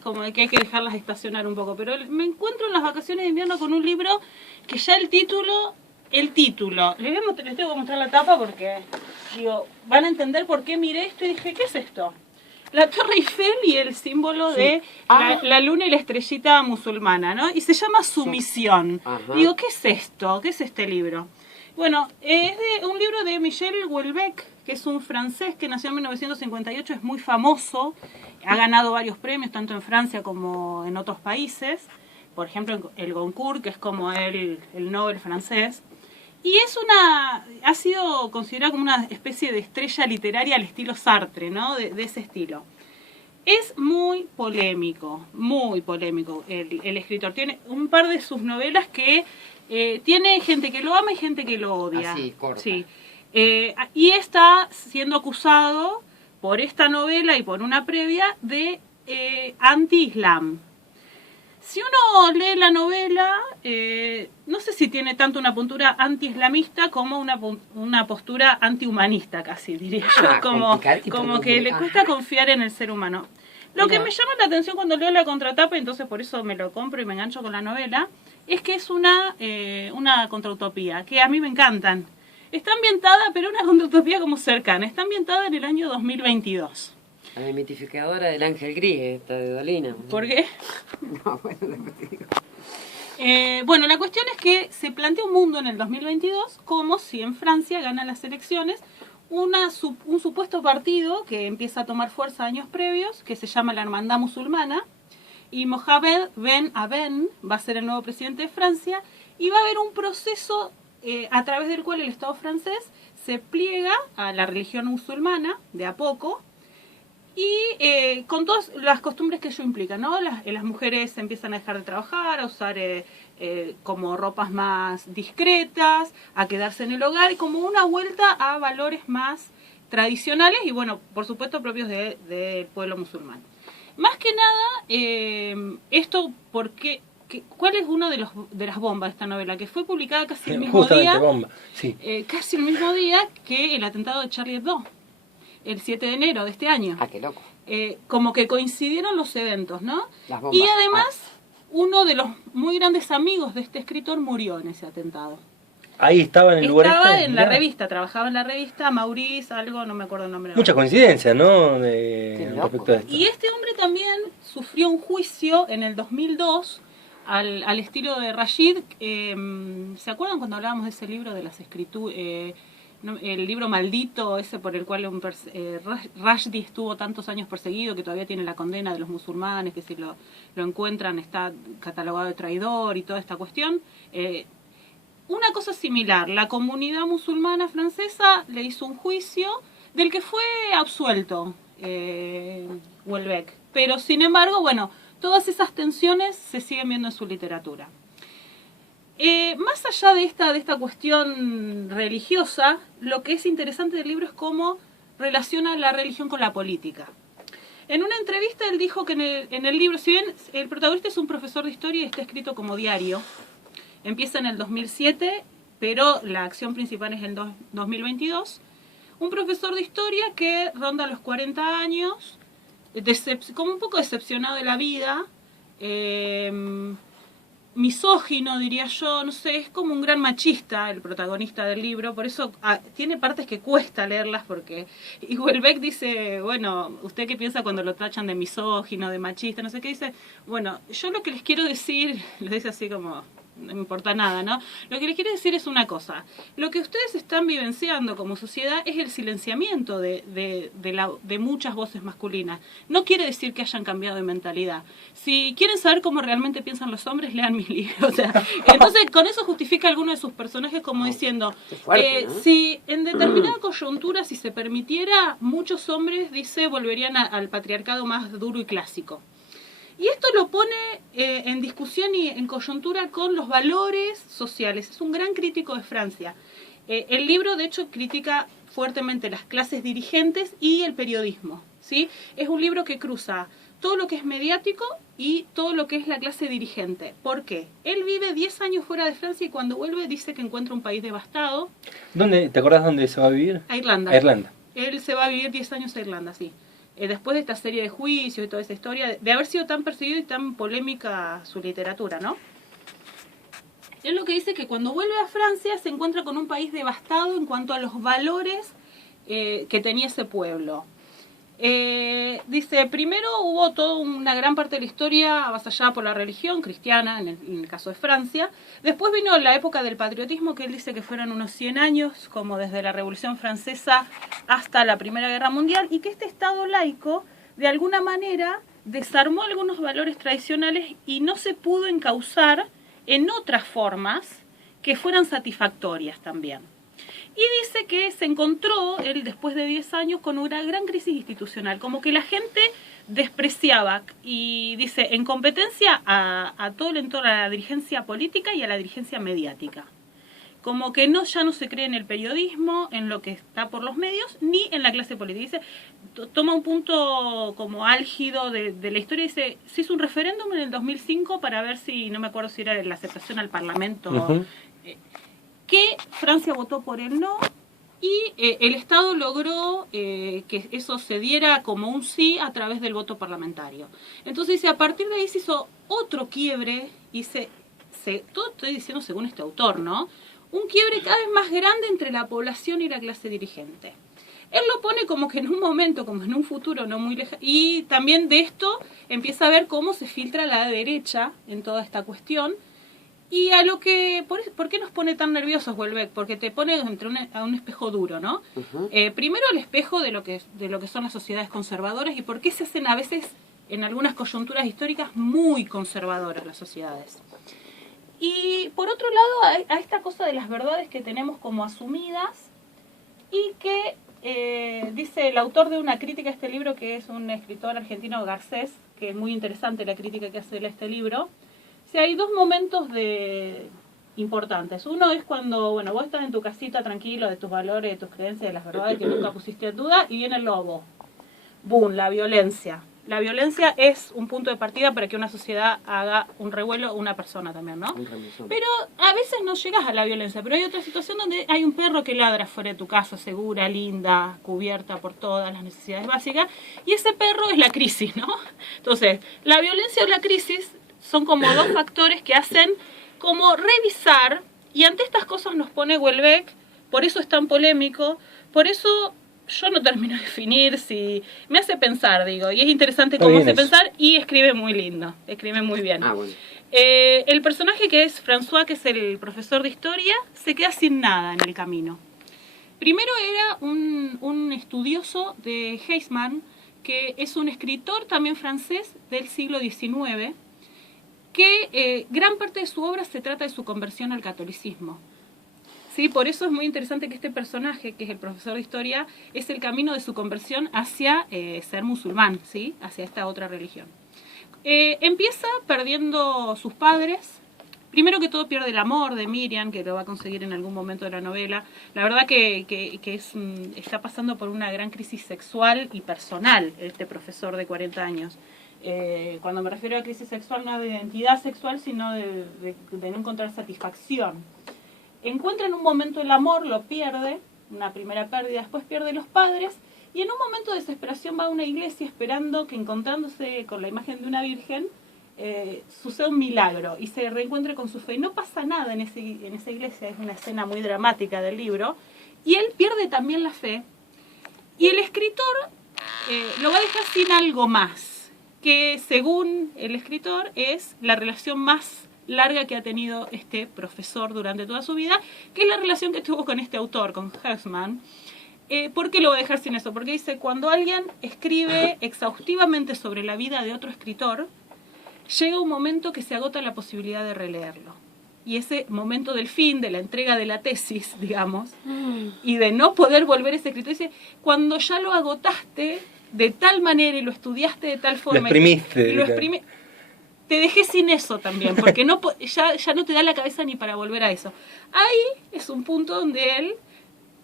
como de que hay que dejarlas estacionar un poco, pero me encuentro en las vacaciones de invierno con un libro que ya el título, les tengo que mostrar la tapa porque, digo, van a entender por qué miré esto y dije, ¿qué es esto? La Torre Eiffel y el símbolo de la luna y la estrellita musulmana, ¿no? Y se llama Sumisión. Digo, ¿qué es esto? ¿Qué es este libro? Bueno, es de un libro de Michel Houellebecq, que es un francés que nació en 1958, es muy famoso, ha ganado varios premios, tanto en Francia como en otros países, por ejemplo el Goncourt, que es como el Nobel francés, y ha sido considerado como una especie de estrella literaria al estilo Sartre, ¿no? De ese estilo. Es muy polémico el escritor. Tiene un par de sus novelas que tiene gente que lo ama y gente que lo odia. Así, corta. Sí. Y está siendo acusado por esta novela y por una previa de anti-islam. Si uno lee la novela, no sé si tiene tanto una postura anti-islamista como una postura anti-humanista, casi diría yo, como que le cuesta confiar en el ser humano. Lo que me llama la atención cuando leo la contratapa, entonces por eso me lo compro y me engancho con la novela, es que es una contrautopía, que a mí me encantan. Está ambientada, pero una contrautopía como cercana, está ambientada en el año 2022. La demitificadora del ángel gris, esta de Dolina. ¿Por qué? No, bueno, después te digo. Bueno, la cuestión es que se plantea un mundo en el 2022 como si en Francia ganan las elecciones un supuesto partido que empieza a tomar fuerza años previos, que se llama la Hermandad Musulmana, y Mohamed Ben Aben va a ser el nuevo presidente de Francia, y va a haber un proceso a través del cual el Estado francés se pliega a la religión musulmana de a poco, y con todas las costumbres que ello implica, ¿no? Las mujeres empiezan a dejar de trabajar, a usar como ropas más discretas, a quedarse en el hogar, y como una vuelta a valores más tradicionales y, bueno, por supuesto propios del pueblo musulmán. Más que nada, esto porque... ¿Cuál es una de las bombas de esta novela? Que fue publicada casi el mismo día, bomba, sí. casi el mismo día que el atentado de Charlie Hebdo, el 7 de enero de este año. Ah, qué loco. Como que coincidieron los eventos, ¿no? Las bombas. Y además, uno de los muy grandes amigos de este escritor murió en ese atentado. Ahí estaba en el lugar Estaba en la revista, trabajaba en la revista, Maurice, algo, no me acuerdo el nombre. Mucha coincidencia, ¿no? Respecto a esto. Y este hombre también sufrió un juicio en el 2002 al estilo de Rashid. ¿Se acuerdan cuando hablábamos de ese libro de las escrituras? El libro maldito, ese por el cual Rushdie estuvo tantos años perseguido, que todavía tiene la condena de los musulmanes, que si lo encuentran está catalogado de traidor y toda esta cuestión. Una cosa similar, la comunidad musulmana francesa le hizo un juicio del que fue absuelto Houellebecq. Pero sin embargo, bueno, todas esas tensiones se siguen viendo en su literatura. Más allá de esta cuestión religiosa, lo que es interesante del libro es cómo relaciona la religión con la política. En una entrevista él dijo que en el libro, si bien el protagonista es un profesor de historia y está escrito como diario, empieza en el 2007, pero la acción principal es en 2022, un profesor de historia que ronda los 40 años, como un poco decepcionado de la vida, misógino, diría yo, no sé, es como un gran machista el protagonista del libro, por eso tiene partes que cuesta leerlas, porque y Houellebecq dice, bueno, ¿usted qué piensa cuando lo tachan de misógino, de machista? No sé qué dice. Bueno, yo lo que les quiero decir, lo dice así como... no me importa nada, ¿no? Lo que les quiero decir es una cosa. Lo que ustedes están vivenciando como sociedad es el silenciamiento de muchas voces masculinas. No quiere decir que hayan cambiado de mentalidad. Si quieren saber cómo realmente piensan los hombres, lean mis libros. O sea, entonces, con eso justifica alguno de sus personajes como diciendo, fuerte, ¿no? si en determinada coyuntura, si se permitiera, muchos hombres, dice, volverían al patriarcado más duro y clásico. Y esto lo pone en discusión y en coyuntura con los valores sociales. Es un gran crítico de Francia. El libro, de hecho, critica fuertemente las clases dirigentes y el periodismo, ¿sí? Es un libro que cruza todo lo que es mediático y todo lo que es la clase dirigente. ¿Por qué? Él vive 10 años fuera de Francia y cuando vuelve dice que encuentra un país devastado. ¿Te acordás dónde se va a vivir? A Irlanda. A Irlanda. Él se va a vivir 10 años a Irlanda, sí. después de esta serie de juicios y toda esa historia, de haber sido tan perseguido y tan polémica su literatura, ¿no? Él lo que dice es que cuando vuelve a Francia se encuentra con un país devastado en cuanto a los valores que tenía ese pueblo. Dice, primero hubo toda una gran parte de la historia avasallada por la religión cristiana, en el caso de Francia. Después vino la época del patriotismo, que él dice que fueron unos 100 años, como desde la Revolución Francesa hasta la Primera Guerra Mundial, y que este Estado laico, de alguna manera, desarmó algunos valores tradicionales y no se pudo encauzar en otras formas que fueran satisfactorias también. Y dice que se encontró, él después de 10 años, con una gran crisis institucional, como que la gente despreciaba, y dice, en competencia a todo el entorno, a la dirigencia política y a la dirigencia mediática. Como que ya no se cree en el periodismo, en lo que está por los medios, ni en la clase política. Dice, toma un punto como álgido de la historia, dice, se hizo un referéndum en el 2005 para ver si, no me acuerdo si era la aceptación al Parlamento, que Francia votó por el no, y el Estado logró que eso se diera como un sí a través del voto parlamentario. Entonces dice, a partir de ahí se hizo otro quiebre, y todo estoy diciendo según este autor, ¿no? Un quiebre cada vez más grande entre la población y la clase dirigente. Él lo pone como que en un momento, como en un futuro no muy lejano, y también de esto empieza a ver cómo se filtra la derecha en toda esta cuestión. Y a lo que, ¿por qué nos pone tan nerviosos Houellebecq? Porque te pone a un espejo duro, ¿no? Primero el espejo de lo que son las sociedades conservadoras y por qué se hacen a veces, en algunas coyunturas históricas, muy conservadoras las sociedades. Y por otro lado, a esta cosa de las verdades que tenemos como asumidas y que dice el autor de una crítica a este libro, que es un escritor argentino, Garcés, que es muy interesante la crítica que hace de este libro. O sea, hay dos momentos importantes. Uno es cuando, bueno, vos estás en tu casita tranquilo de tus valores, de tus creencias, de las verdades que nunca pusiste en duda, y viene el lobo. ¡Boom! La violencia. La violencia es un punto de partida para que una sociedad haga un revuelo, una persona también, ¿no? Pero a veces no llegas a la violencia, pero hay otra situación donde hay un perro que ladra fuera de tu casa, segura, linda, cubierta por todas las necesidades básicas, y ese perro es la crisis, ¿no? Entonces, la violencia o la crisis son como dos factores que hacen como revisar, y ante estas cosas nos pone Houellebecq, por eso es tan polémico, por eso yo no termino de definir si... Me hace pensar, digo, y es interesante cómo hace pensar, y escribe muy lindo, escribe muy bien. Bueno. El personaje que es François, que es el profesor de historia, se queda sin nada en el camino. Primero era un estudioso de Heisman, que es un escritor también francés del siglo XIX, que gran parte de su obra se trata de su conversión al catolicismo. ¿Sí? Por eso es muy interesante que este personaje, que es el profesor de historia, es el camino de su conversión hacia ser musulmán, ¿sí? Hacia esta otra religión. Empieza perdiendo sus padres. Primero que todo pierde el amor de Miriam, que lo va a conseguir en algún momento de la novela. La verdad que está pasando por una gran crisis sexual y personal este profesor de 40 años. Cuando me refiero a crisis sexual, no de identidad sexual, sino de no encontrar satisfacción. Encuentra en un momento el amor, lo pierde, una primera pérdida, después pierde los padres, y en un momento de desesperación va a una iglesia esperando que, encontrándose con la imagen de una virgen, suceda un milagro y se reencuentre con su fe. No pasa nada en esa iglesia, es una escena muy dramática del libro, y él pierde también la fe, y el escritor lo va a dejar sin algo más, que según el escritor es la relación más larga que ha tenido este profesor durante toda su vida, que es la relación que tuvo con este autor, con Heisman. ¿Por qué lo va a dejar sin eso? Porque dice, cuando alguien escribe exhaustivamente sobre la vida de otro escritor, llega un momento que se agota la posibilidad de releerlo. Y ese momento del fin, de la entrega de la tesis, digamos, y de no poder volver a ese escritor, dice, cuando ya lo agotaste de tal manera y lo estudiaste de tal forma... Lo exprimiste. Y lo exprimiste, te dejé sin eso también, porque ya no te da la cabeza ni para volver a eso. Ahí es un punto donde él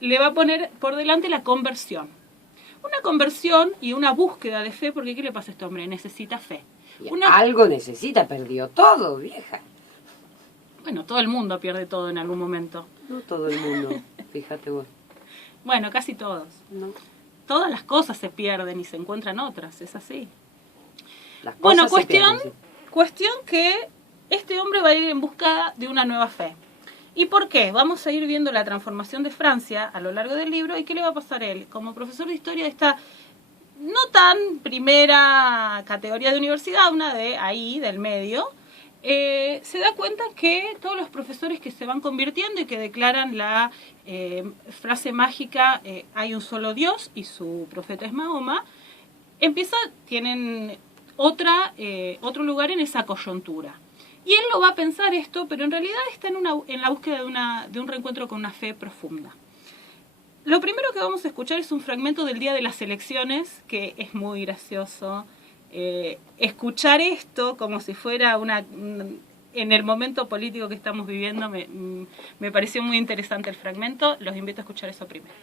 le va a poner por delante la conversión. Una conversión y una búsqueda de fe, porque ¿qué le pasa a este hombre? Necesita fe. Algo necesita, perdió todo, vieja. Bueno, todo el mundo pierde todo en algún momento. No todo el mundo, fíjate vos. Bueno, casi todos. No. todas las cosas se pierden y se encuentran otras, es así. Las cosas Bueno, se pierden, sí. cuestión que este hombre va a ir en busca de una nueva fe. ¿Y por qué? Vamos a ir viendo la transformación de Francia a lo largo del libro y qué le va a pasar a él. Como profesor de historia de esta no tan primera categoría de universidad, una de ahí, del medio, se da cuenta que todos los profesores que se van convirtiendo y que declaran la frase mágica hay un solo Dios y su profeta es Mahoma, tienen otro lugar en esa coyuntura. Y él lo va a pensar esto, pero en realidad está en la búsqueda de un reencuentro con una fe profunda. Lo primero que vamos a escuchar es un fragmento del día de las elecciones, que es muy gracioso. Escuchar esto como si fuera en el momento político que estamos viviendo, me pareció muy interesante el fragmento. Los invito a escuchar eso primero.